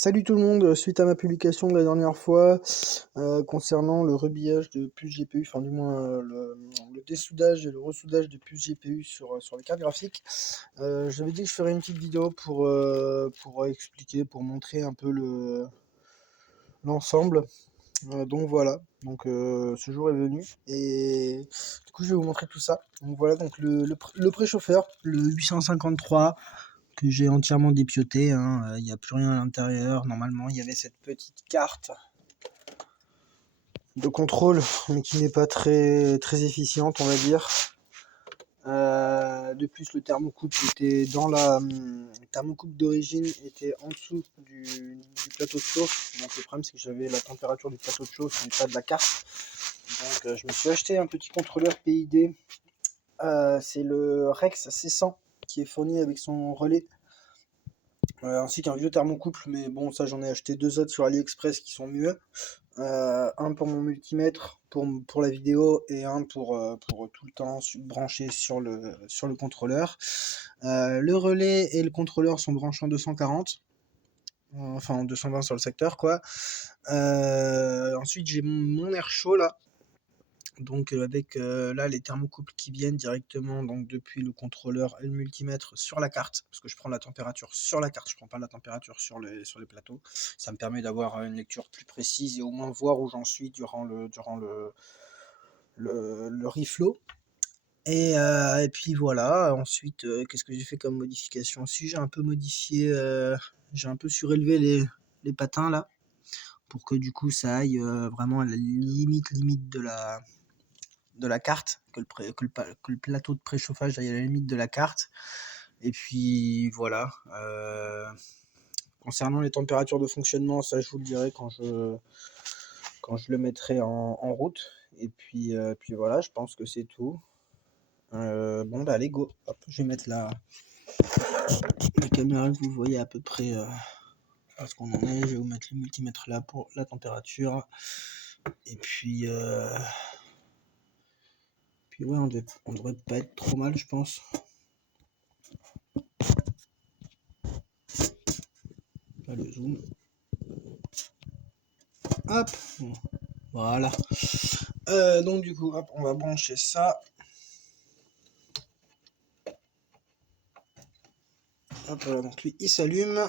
Salut tout le monde, suite à ma publication de la dernière fois concernant le rebillage de puces GPU, enfin du moins le dessoudage et le ressoudage de puces GPU sur les cartes graphiques, j'avais dit que je ferais une petite vidéo pour expliquer, pour montrer un peu l'ensemble. Donc voilà, ce jour est venu et du coup je vais vous montrer tout ça. Donc voilà, donc le préchauffeur, le 853 que j'ai entièrement dépioté, hein, il n'y a plus rien à l'intérieur. Normalement, il y avait cette petite carte de contrôle, mais qui n'est pas très efficiente, on va dire. De plus, le thermocouple était dans le thermocouple d'origine était en dessous du plateau de chauffe. Donc le problème, c'est que j'avais la température du plateau de chauffe, mais pas de la carte. Donc je me suis acheté un petit contrôleur PID. C'est le Rex C100 qui est fourni avec son relais. Ainsi qu'un vieux thermocouple, mais bon, ça j'en ai acheté deux autres sur AliExpress qui sont mieux. Un pour mon multimètre, pour la vidéo, et un pour tout le temps branché sur le contrôleur. Le relais et le contrôleur sont branchés en 240, enfin en 220 sur le secteur, quoi. Ensuite, j'ai mon air chaud là. Donc avec là les thermocouples qui viennent directement donc depuis le contrôleur et le multimètre sur la carte, parce que je prends la température sur la carte, je prends pas la température sur les plateaux. Ça me permet d'avoir une lecture plus précise et au moins voir où j'en suis durant le reflow. Et puis voilà, ensuite qu'est-ce que j'ai fait comme modification aussi? J'ai un peu modifié, j'ai un peu surélevé les patins là, pour que du coup ça aille vraiment à la limite de la carte, que le plateau de préchauffage aille à la limite de la carte. Et puis voilà. Concernant les températures de fonctionnement, ça je vous le dirai quand je le mettrai en route. Et puis voilà, je pense que c'est tout. Bon bah allez go. Hop, je vais mettre la caméra que vous voyez à peu près à ce qu'on en est. Je vais vous mettre le multimètre là pour la température. Et puis ouais, on devrait pas être trop mal, je pense. Là, le zoom. Hop, voilà. Donc du coup, hop, on va brancher ça. Hop, voilà, donc lui, il s'allume.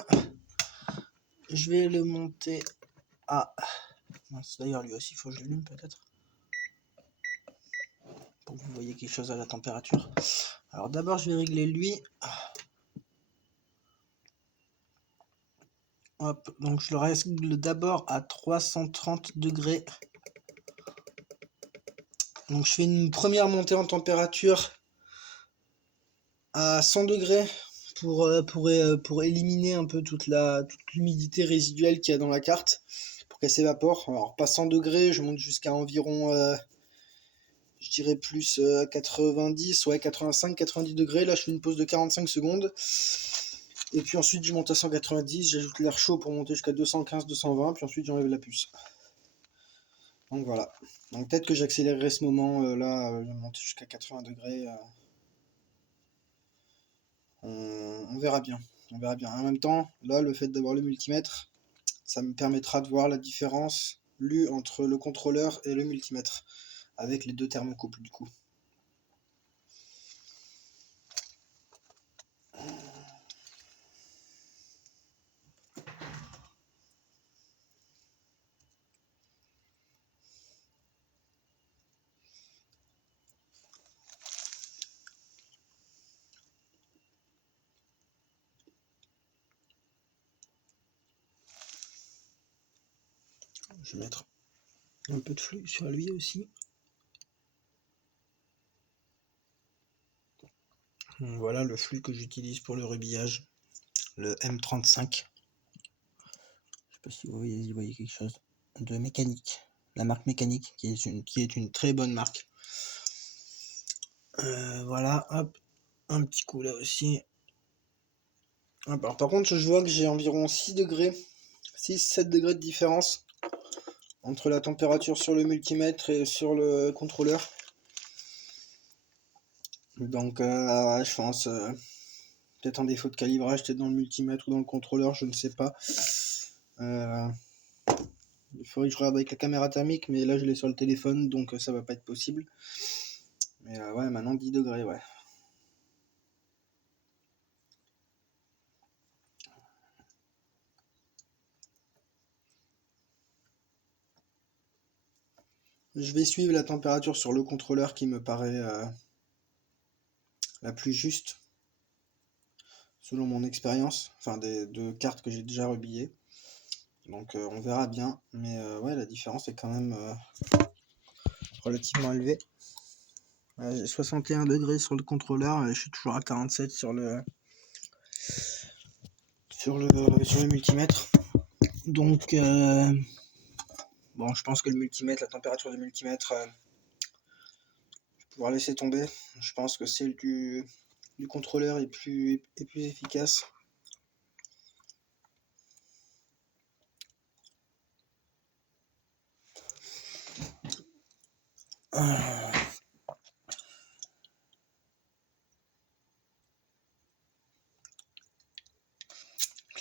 Je vais le monter à... D'ailleurs, lui aussi, il faut que je l'allume peut-être. Pour que vous voyez quelque chose à la température. Alors d'abord, je vais régler lui. Hop, donc je le règle d'abord à 330 degrés. Donc je fais une première montée en température à 100 degrés pour éliminer un peu toute l'humidité résiduelle qu'il y a dans la carte, pour qu'elle s'évapore. Alors pas 100 degrés, je monte jusqu'à environ, je dirais plus 90, ouais 85-90 degrés. Là je fais une pause de 45 secondes. Et puis ensuite je monte à 190, j'ajoute l'air chaud pour monter jusqu'à 215-220, puis ensuite j'enlève la puce. Donc voilà. Donc peut-être que j'accélérerai ce moment là, je vais monter jusqu'à 80 degrés. On verra bien. On verra bien. En même temps, là, le fait d'avoir le multimètre, ça me permettra de voir la différence lue entre le contrôleur et le multimètre, avec les deux thermocouples du coup. Je vais mettre un peu de flux sur lui aussi. Voilà le flux que j'utilise pour le rebillage, le M35. Je sais pas si vous voyez quelque chose de mécanique. La marque mécanique qui est une très bonne marque. Voilà, hop, un petit coup là aussi. Hop, alors, par contre, je vois que j'ai environ 6 degrés, 6-7 degrés de différence entre la température sur le multimètre et sur le contrôleur. Donc je pense peut-être un défaut de calibrage, peut-être dans le multimètre ou dans le contrôleur, je ne sais pas. Il faudrait que je regarde avec la caméra thermique, mais là je l'ai sur le téléphone, donc ça va pas être possible. Mais ouais, maintenant 10 degrés, ouais. Je vais suivre la température sur le contrôleur qui me paraît la plus juste, selon mon expérience, enfin des deux cartes que j'ai déjà rebillées. Donc on verra bien, mais ouais, la différence est quand même relativement élevée. J'ai 61 degrés sur le contrôleur, et je suis toujours à 47 sur le multimètre. Donc bon, je pense que le multimètre, la température du multimètre, je vais pouvoir laisser tomber. Je pense que celle du contrôleur est plus efficace.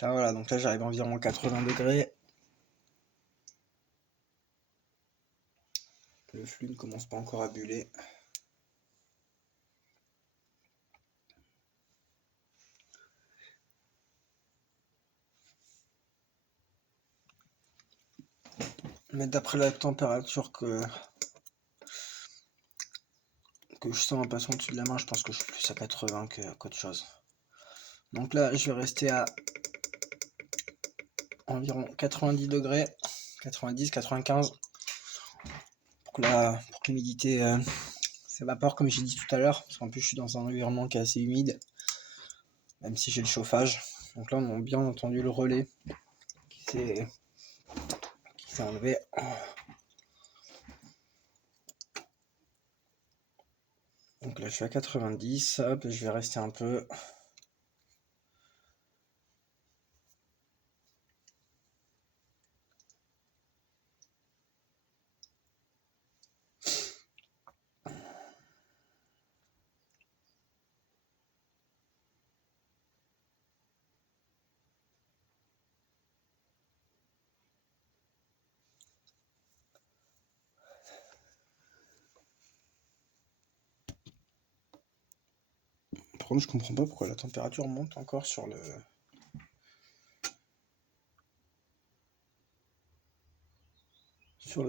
Là voilà, donc là j'arrive à environ 80 degrés. Le flux ne commence pas encore à buller. Mais d'après la température que je sens en passant au-dessus de la main, je pense que je suis plus à 80 qu'autre chose. Donc là, je vais rester à environ 90 degrés, 90, 95, pour que l'humidité s'évapore, comme j'ai dit tout à l'heure, parce qu'en plus je suis dans un environnement qui est assez humide, même si j'ai le chauffage. Donc là, on a bien entendu le relais qui s'est enlevé. Donc là, je suis à 90, hop, je vais rester un peu. Par contre, je comprends pas pourquoi la température monte encore sur le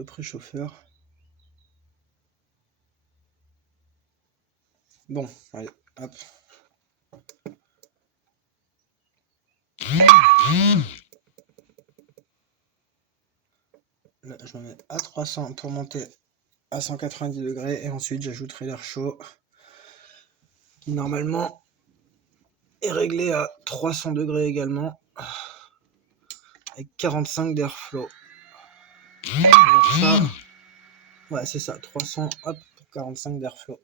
préchauffeur. Bon, allez, hop. Là, je me mets à 300 pour monter à 190 degrés, et ensuite j'ajouterai l'air chaud qui normalement est réglé à 300 degrés également, avec 45 d'airflow. Alors ça, ouais, c'est ça, 300, hop, pour 45 d'airflow.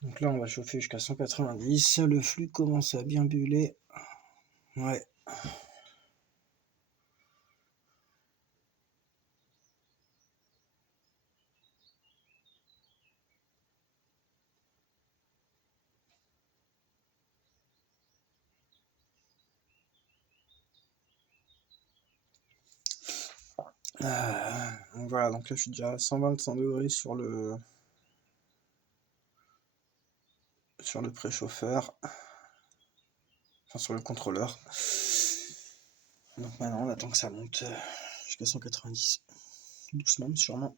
Donc là, on va chauffer jusqu'à 190. Le flux commence à bien buller. Ouais. Donc voilà, donc là je suis déjà à 125 degrés sur le préchauffeur, enfin sur le contrôleur. Donc maintenant on attend que ça monte jusqu'à 190, doucement mais sûrement.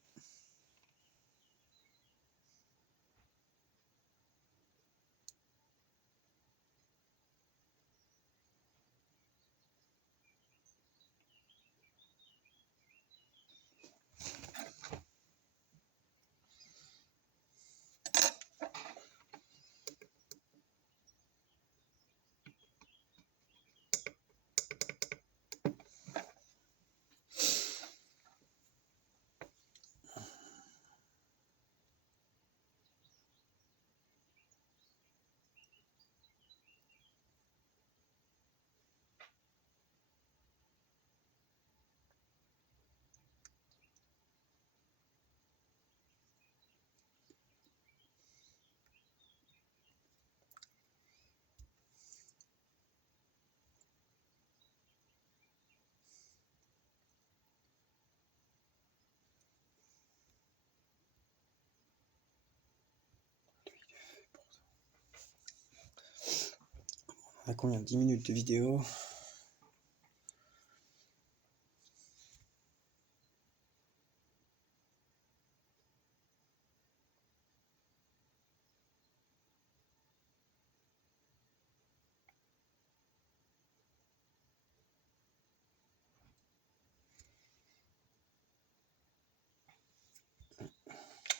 On a combien? 10 minutes de vidéo.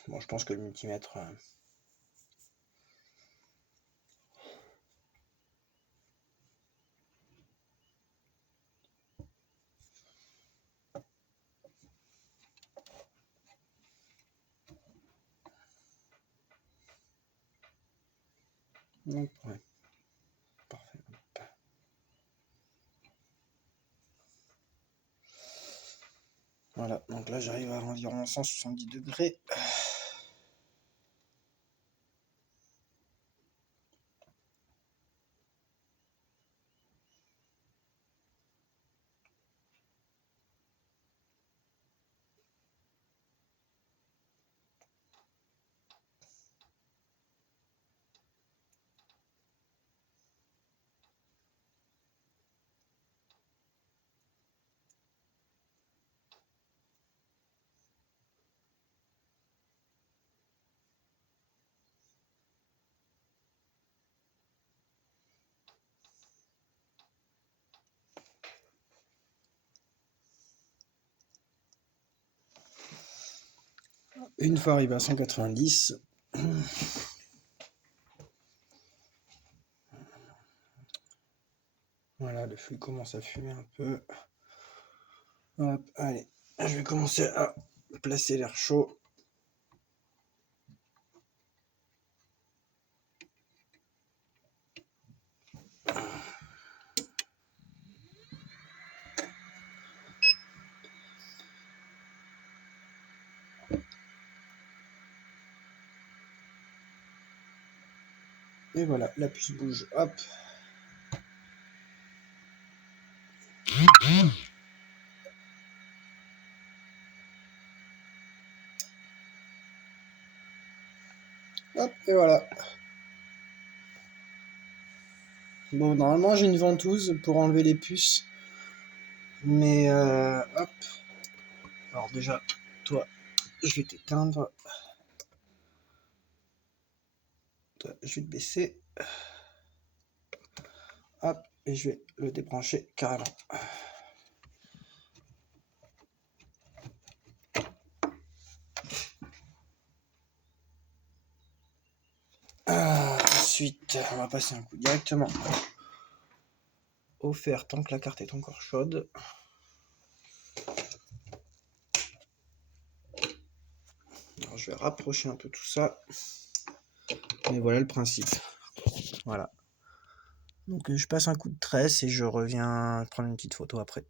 Bon, je pense que le multimètre... ouais, parfait. Voilà, donc là j'arrive à environ 170 degrés. Une fois arrivé à 190, voilà, le flux commence à fumer un peu. Hop, allez, je vais commencer à placer l'air chaud. Et voilà, la puce bouge, hop. Hop, et voilà. Bon, normalement j'ai une ventouse pour enlever les puces. Mais hop. Alors déjà, toi, je vais t'éteindre. Toi, je vais te baisser. Hop, et je vais le débrancher carrément. Ensuite, on va passer un coup directement au fer tant que la carte est encore chaude. Alors, je vais rapprocher un peu tout ça. Mais voilà le principe. Voilà. Donc je passe un coup de tresse et je reviens prendre une petite photo après.